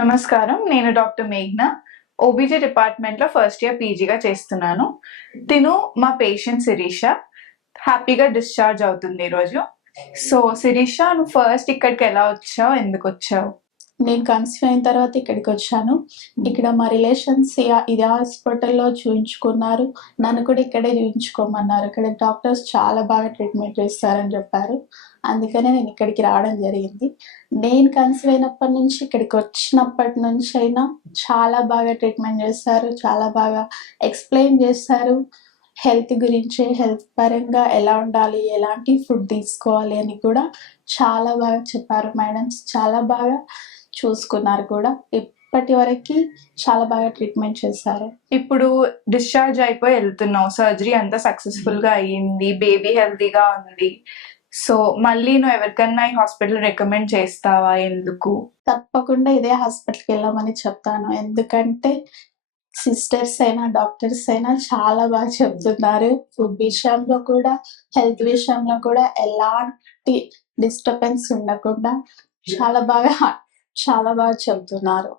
నమస్కారం. నేను doctor మేఘ్న. OBG డిపార్ట్మెంట్‌లో ఫస్ట్ ఇయర్ పీజీగా చేస్తున్నాను. తిను మా పేషెంట్ శిరీష. హ్యాపీగా డిశ్చార్జ్ అవుతుంది ఈరోజు. సో శిరీష, నువ్వు ఫస్ట్ ఇక్కడికి ఎలా వచ్చావు? ఎందుకొచ్చావు? నేను కన్సీవ్ అయిన తర్వాత ఇక్కడికి వచ్చాను. ఇక్కడ మా రిలేషన్స్ ఇదే హాస్పిటల్లో చూయించుకున్నారు. నన్ను కూడా ఇక్కడే చూయించుకోమన్నారు. ఇక్కడ డాక్టర్స్ చాలా బాగా ట్రీట్మెంట్ చేస్తారని చెప్పారు. అందుకనే నేను ఇక్కడికి రావడం జరిగింది. నేను కన్సీవ్ అయినప్పటి నుంచి ఇక్కడికి వచ్చినప్పటి నుంచి అయినా చాలా బాగా ట్రీట్మెంట్ చేస్తారు. చాలా బాగా ఎక్స్ప్లెయిన్ చేస్తారు. హెల్త్ గురించి, హెల్త్ పరంగా ఎలా ఉండాలి, ఎలాంటి ఫుడ్ తీసుకోవాలి అని కూడా చాలా బాగా చెప్పారు మేడమ్స్. చాలా బాగా చూసుకున్నారు కూడా. ఇప్పటి వరకు చాలా బాగా ట్రీట్మెంట్ చేశారు. ఇప్పుడు డిశ్చార్జ్ అయిపోయి వెళ్తున్నావు. సర్జరీ అంతా సక్సెస్ఫుల్ గా అయ్యింది. బేబీ హెల్తీగా ఉంది. సో మళ్ళీ నువ్వు ఎవరికన్నా ఈ హాస్పిటల్ రికమెండ్ చేస్తావా? ఎందుకు? తప్పకుండా ఇదే హాస్పిటల్కి వెళ్ళమని చెప్తాను. ఎందుకంటే సిస్టర్స్ అయినా డాక్టర్స్ అయినా చాలా బాగా చెప్తున్నారు. ఫుడ్ విషయంలో కూడా, హెల్త్ విషయంలో కూడా ఎలాంటి డిస్టర్బెన్స్ ఉండకుండా చాలా బాగా చెప్తున్నారు.